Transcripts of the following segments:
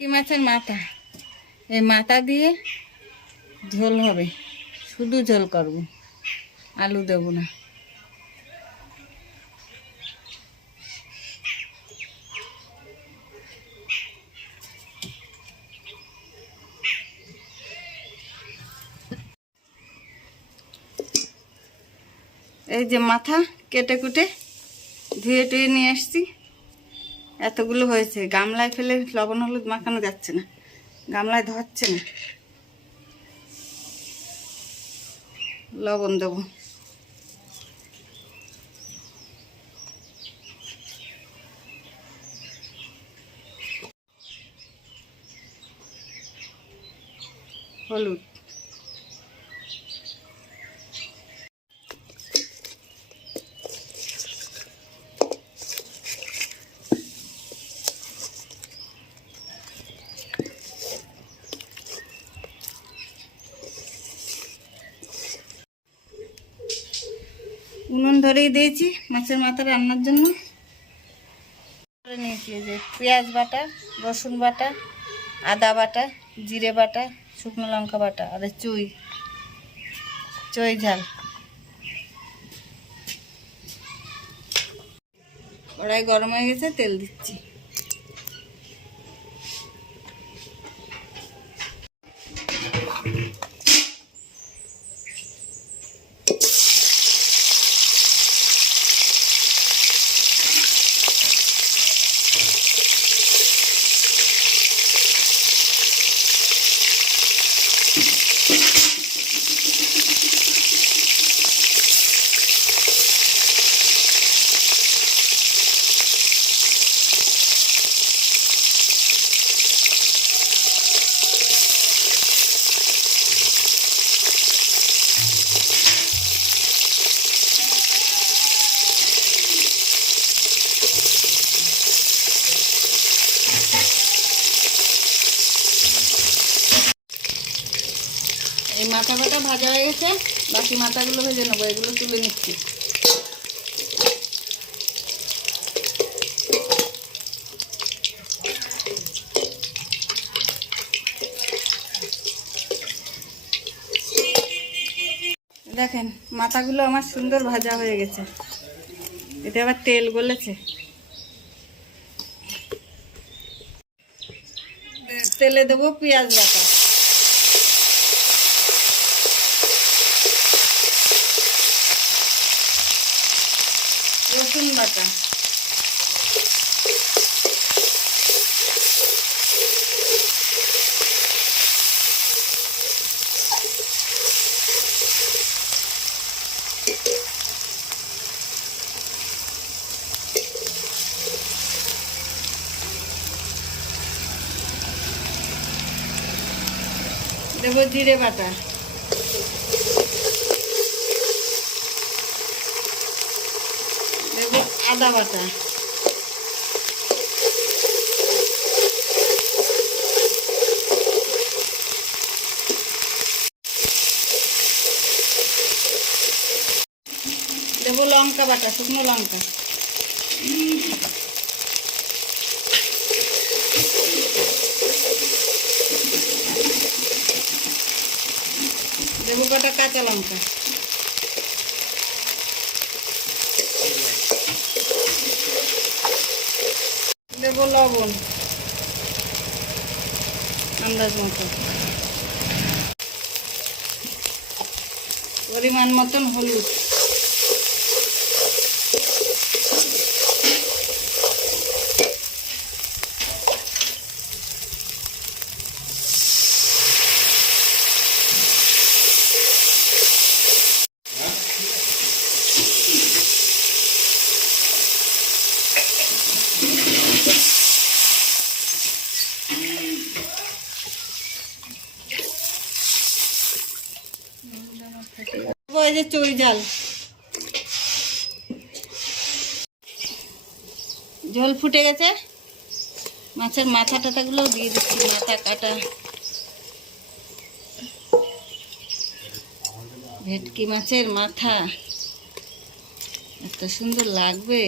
কি মাছের মাথা? এই মাথা দিয়ে ঝোল হবে। শুধু ঝোল করব। আলু দেব না। এই যে মাথা কেটে কুটে ধুয়ে টুয়ে নিয়ে এসছি এতগুলো হয়েছে। গামলায় ফেলে লবণ, হলুদ মাখানো যাচ্ছে না। গামলায় ধরছে না। লবণ দেবো। হলুদ। ধরেই দিয়েছি মাছের মাথা রান্নার জন্য। নিয়েছি যে পেঁয়াজ বাটা, রসুন বাটা, আদা বাটা, জিরে বাটা, শুকনো লঙ্কা বাটা আর চুই, চই ঝাল। কড়াই গরম হয়ে গেছে, তেল দিচ্ছি। এই মাথা ফাটা ভাজা হয়ে গেছে, বাকি মাথাগুলো ভেজে নেব, এগুলো তুলে নিচ্ছি। দেখেন, মাথাগুলো আমার সুন্দর ভাজা হয়ে গেছে। এতে আবার তেল গলেছে। তেলে দেবো পেঁয়াজ বাটা। রসুন বাটা। দেবো জিরে বাটা দেবো আদা বাটা দেবো লঙ্কা বাটা শুকনো লঙ্কা দেবো কটা কাঁচা লঙ্কা দেবো লবণ। আন্দাজ মতো। পরিমাণ মতন হলুদ। এই জল ফুটে গেছে। মাছের মাথা টাথাগুলো দিয়ে দিচ্ছি, মাথা কাটা। ভেটকি মাছের মাথা। এত সুন্দর লাগবে।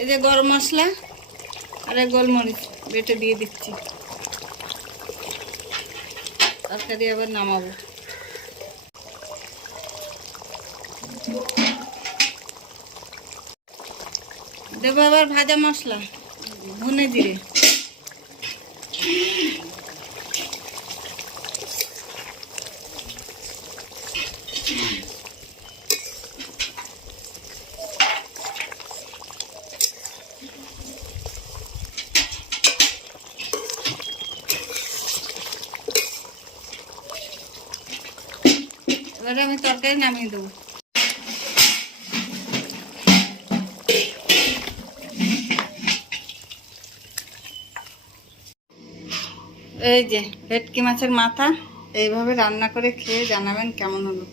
এই যে গরম মশলা আর এক গোলমরিচ বেটে দিয়ে দিচ্ছি। তরকারি আবার নামাবো। দেবো আবার ভাজা মশলা ধনে জিরে। এবারে আমি তরকারি নামিয়ে দেবো। এই যে, ভেটকি মাছের মাথা, এইভাবে রান্না করে খেয়ে জানাবেন কেমন হলো।